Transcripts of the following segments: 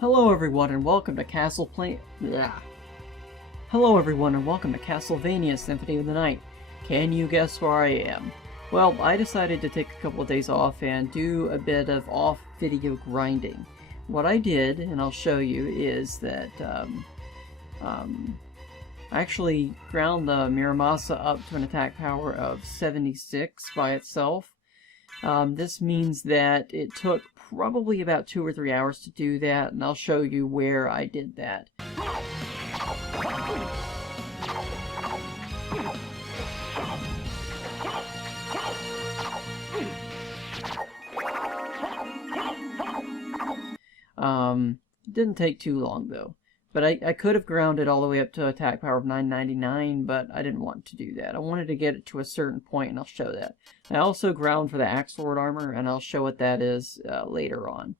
Hello everyone and welcome to Castlevania Symphony of the Night. Can you guess where I am? Well, I decided to take a couple of days off and do a bit of off-video grinding. What I did, and I'll show you, is that I actually ground the Muramasa up to an attack power of 76 by itself. This means that it took probably about 2 or 3 hours to do that, and I'll show you where I did that. It didn't take too long though. But I could have ground it all the way up to attack power of 999, but I didn't want to do that. I wanted to get it to a certain point, and I'll show that. I also ground for the Axelord Armor, and I'll show what that is later on.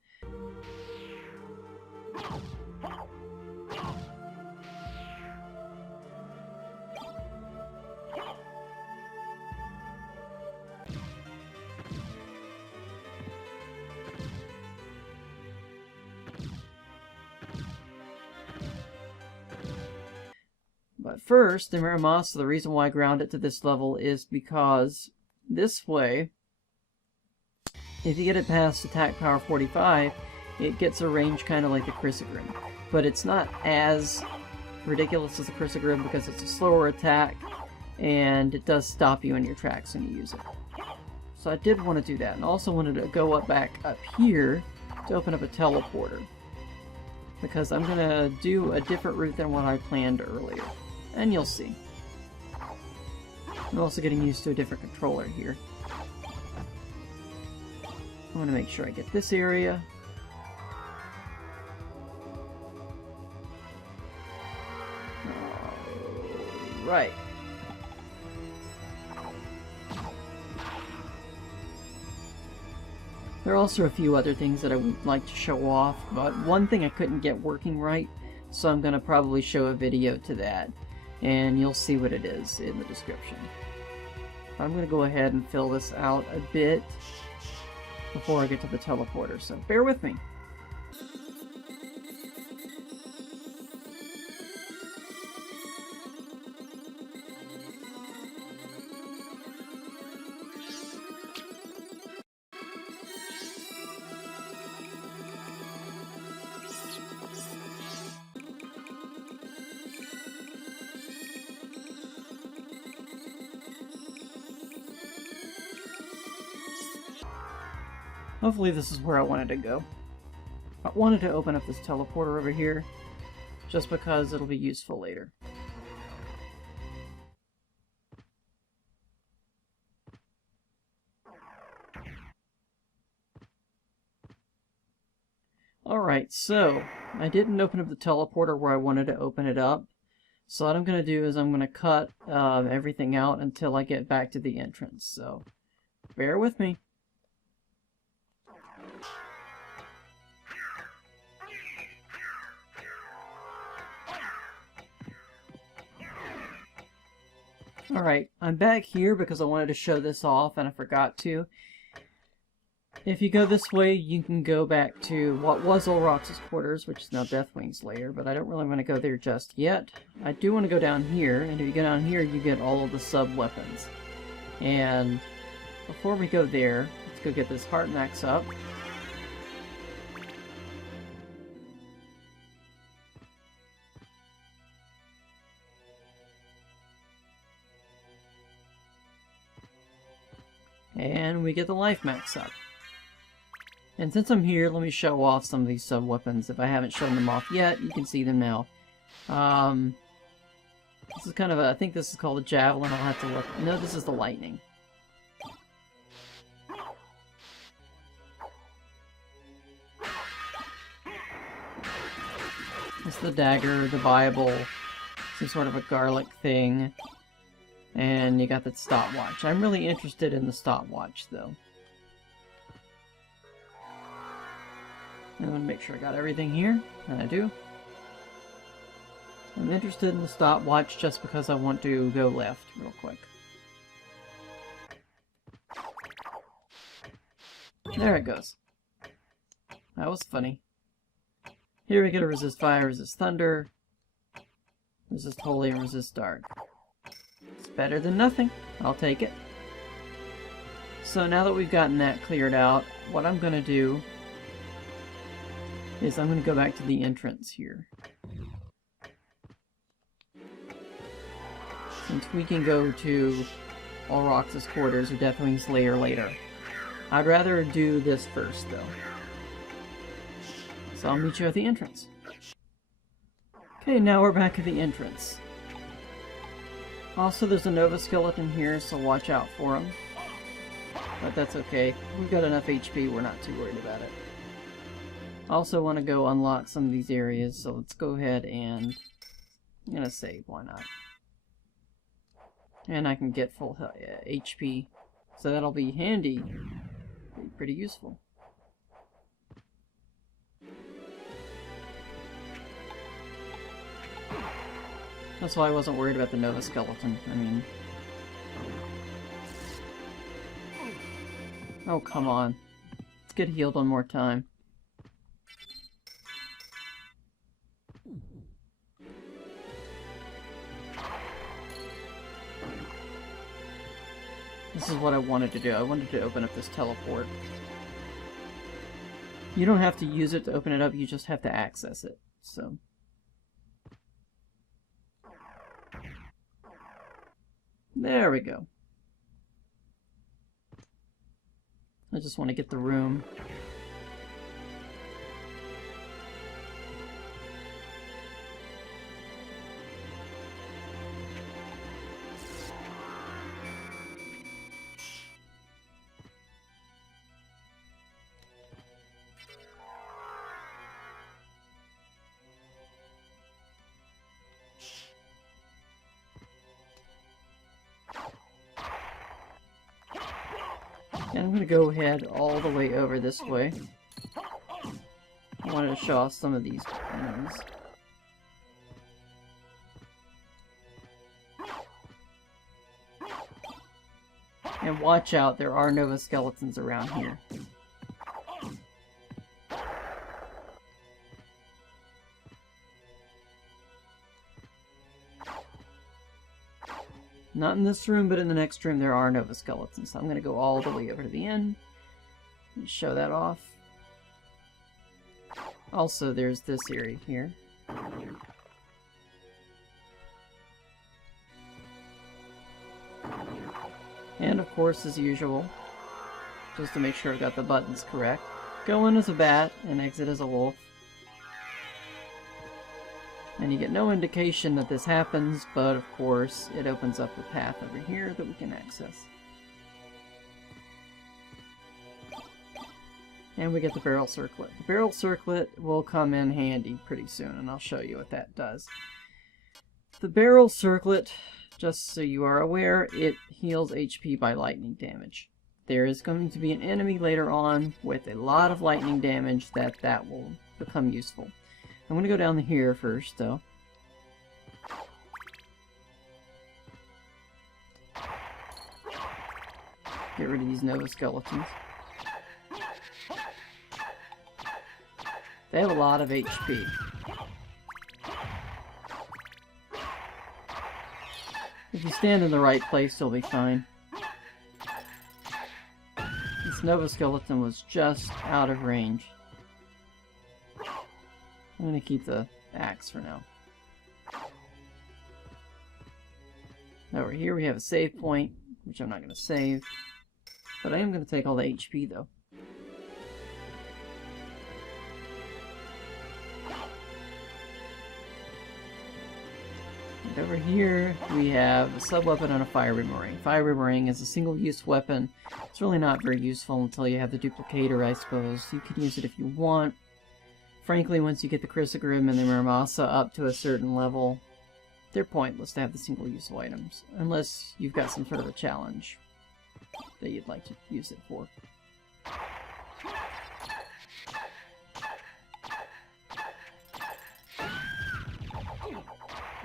But first, the Muramasa, the reason why I ground it to this level is because this way, if you get it past attack power 45, it gets a range kind of like the Crissaegrim. But it's not as ridiculous as the Crissaegrim because it's a slower attack, and it does stop you in your tracks when you use it. So I did want to do that, and also wanted to go back up here to open up a teleporter, because I'm going to do a different route than what I planned earlier. And you'll see. I'm also getting used to a different controller here. I want to make sure I get this area. Right. There are also a few other things that I would like to show off, but one thing I couldn't get working right, so I'm going to probably show a video to that. And you'll see what it is in the description. I'm going to go ahead and fill this out a bit before I get to the teleporter, so bear with me. Hopefully this is where I wanted to go. I wanted to open up this teleporter over here, just because it'll be useful later. Alright, so I didn't open up the teleporter where I wanted to open it up. So what I'm going to do is I'm going to cut everything out until I get back to the entrance. So bear with me. Alright, I'm back here because I wanted to show this off and I forgot to. If you go this way, you can go back to what was Ulrox's quarters, which is now Deathwing's lair, but I don't really want to go there just yet. I do want to go down here, and if you go down here, you get all of the sub-weapons. And before we go there, let's go get this Heart Max up. And we get the Life Max up. And since I'm here, let me show off some of these sub-weapons. If I haven't shown them off yet, you can see them now. This is kind of a, I think this is called a Javelin. I'll have to look. No, this is the Lightning. It's the Dagger, the Bible, some sort of a garlic thing. And you got that stopwatch. I'm really interested in the stopwatch, though. I want to make sure I got everything here, and I do. I'm interested in the stopwatch just because I want to go left real quick. There it goes. That was funny. Here we get a resist fire, resist thunder, resist holy, and resist dark. It's better than nothing. I'll take it. So now that we've gotten that cleared out, what I'm going to do is I'm going to go back to the entrance here. Since we can go to Olrox's quarters or Deathwing's lair later. I'd rather do this first, though. So I'll meet you at the entrance. Okay, now we're back at the entrance. Also, there's a Nova skeleton here, so watch out for him. But that's okay. We've got enough HP, we're not too worried about it. I also want to go unlock some of these areas, so let's go ahead and... I'm gonna save, why not? And I can get full HP, so that'll be handy. Be pretty useful. That's why I wasn't worried about the Nova skeleton. I mean... Oh, come on. Let's get healed one more time. This is what I wanted to do. I wanted to open up this teleport. You don't have to use it to open it up, you just have to access it. So... there we go. I just want to get the room. And I'm going to go ahead all the way over this way. I wanted to show off some of these enemies. And watch out, there are Nova skeletons around here. Not in this room, but in the next room there are Nova skeletons. So I'm going to go all the way over to the end and show that off. Also, there's this area here. And of course, as usual, just to make sure I've got the buttons correct, go in as a bat and exit as a wolf. And you get no indication that this happens, but of course it opens up a path over here that we can access. And we get the Beryl circlet. The Beryl circlet will come in handy pretty soon, and I'll show you what that does. The Beryl circlet, just so you are aware, it heals HP by lightning damage. There is going to be an enemy later on with a lot of lightning damage that will become useful. I'm going to go down here first, though. Get rid of these Nova skeletons. They have a lot of HP. If you stand in the right place, you'll be fine. This Nova skeleton was just out of range. I'm going to keep the axe for now. Over here we have a save point, which I'm not going to save. But I am going to take all the HP, though. And over here we have a sub-weapon and a fire boomerang. Fire boomerang is a single-use weapon. It's really not very useful until you have the duplicator, I suppose. You can use it if you want. Frankly, once you get the Crissaegrim and the Muramasa up to a certain level, they're pointless to have the single-use items, unless you've got some sort of a challenge that you'd like to use it for.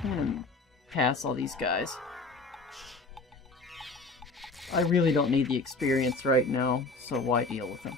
I'm gonna pass all these guys. I really don't need the experience right now, so why deal with them?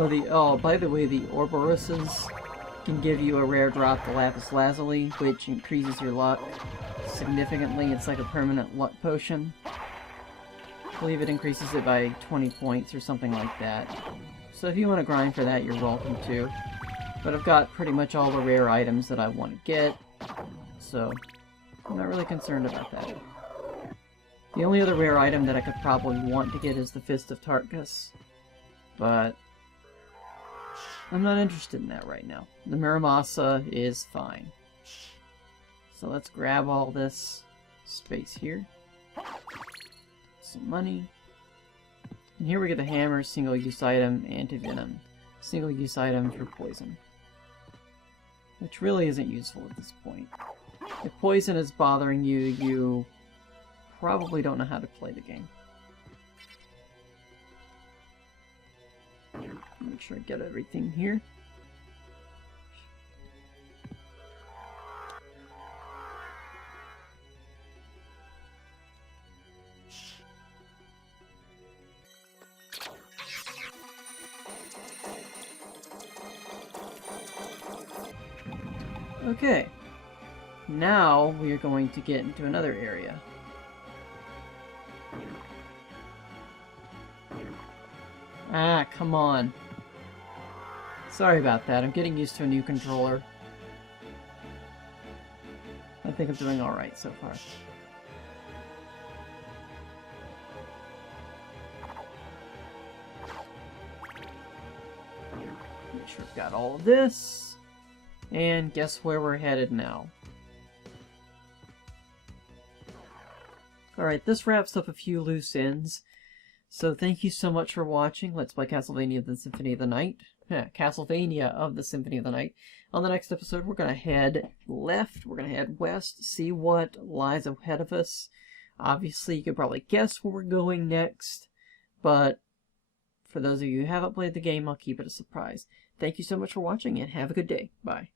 By the way, the Ouroboroses can give you a rare drop, the Lapis Lazuli, which increases your luck significantly. It's like a permanent luck potion. I believe it increases it by 20 points or something like that. So if you want to grind for that, you're welcome to. But I've got pretty much all the rare items that I want to get, so I'm not really concerned about that. The only other rare item that I could probably want to get is the Fist of Tarkus, but I'm not interested in that right now. The Muramasa is fine. So let's grab all this space here. Some money. And here we get the hammer, single-use item, anti-venom. Single-use item for poison. Which really isn't useful at this point. If poison is bothering you, you probably don't know how to play the game. Make sure I get everything here. Okay, now we are going to get into another area. Ah, come on. Sorry about that, I'm getting used to a new controller. I think I'm doing alright so far. Make sure I've got all of this. And guess where we're headed now. Alright, this wraps up a few loose ends. So thank you so much for watching Let's Play Castlevania the Symphony of the Night. Castlevania of the Symphony of the Night. On the next episode, we're going to head left, we're going to head west, see what lies ahead of us. Obviously, you could probably guess where we're going next, but for those of you who haven't played the game, I'll keep it a surprise. Thank you so much for watching, and have a good day. Bye.